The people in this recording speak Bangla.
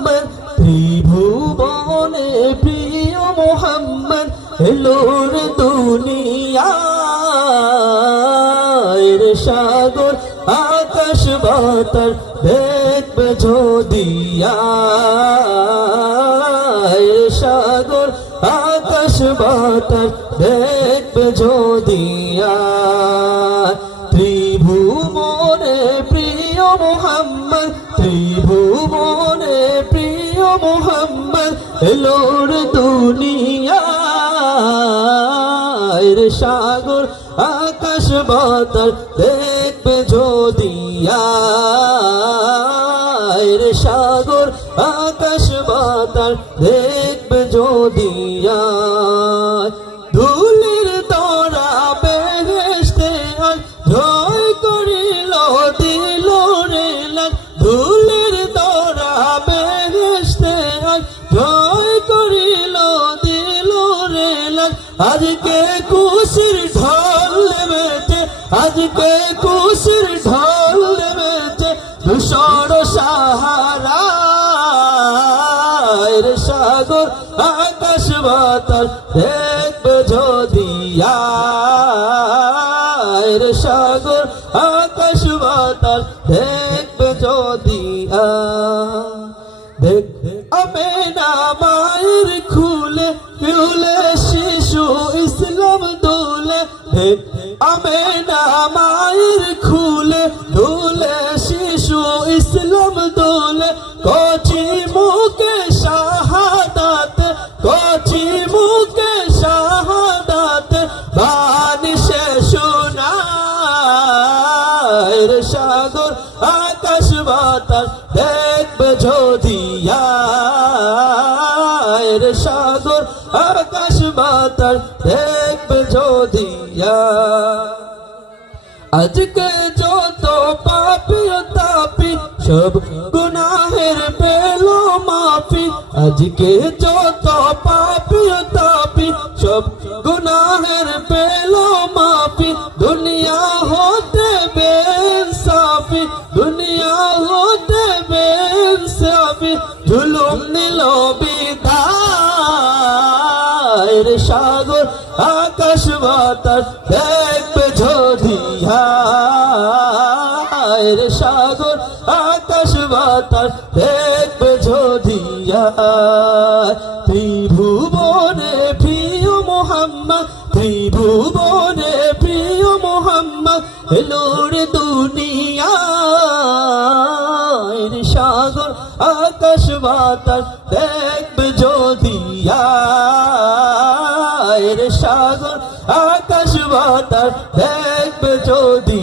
মোহাম্মদ ত্রিভুবনে প্রিয় মোহাম্মদ এলোর দুনিয়ার সাগর আকাশ বাতাস দেখবে যদি সাগর আকাশ বাতাস দেখবে যদি ত্রিভুবনে প্রিয় মোহাম্মদ ত্রিভুবনে প্রিয় মোহাম্মদ এলোর দুনিয়ার সাগর আকাশ বাতাস দেখবে যদি সাগর আকাশ বাতাস দেখবে যদি ধুলির তোরা বেহেশতে জয় করিল দিল রে লাল ধুলির তোরা বেহেশতে জয় করিল দিল রে লাল আজকে খুশির ঢল নেমেছে আজকে খুশির ঢল নেমেছে ধূসর সাহারা সাগর আকাশ বাতাস দেখবে যদি সাগর আকাশ বাতাস দেখবে যদি দেখবে আমেনা মায়ের খুলে খুলে শিশু ইসলাম দোলে আমেনা মায়ের খুলে দোলে শিশু ইসলাম দোলে কচি মুখে শাহাদাত কচি মুখে শাহাদাত বাণী সে শোনায় সাগর আকাশ বাতাস দেখবে যদি সাগর আকাশ বাতাস দেখবে যদি আজকে যত পাপী তাপি সব গুনাহের পেল মাফি আজকে যত পাপী তাপি সব গুনাহের পেল মাফি দুনিয়া হতে বেইনসাফি দুনিয়া হতে বেইনসাফি জুলুম নিল বিদায় সাগর আকাশ বাতাস দেখবে যদি সাগর আকাশ বাতাস দেখবে যদি ত্রিভুবনে প্রিয় মোহাম্মদ ত্রিভুবনে প্রিয় মোহাম্মদ এলোর দুনিয়ার সাগর আকাশ বাতাস দেখবে যদি সাগর আকাশ বাতাস দেখবে যদি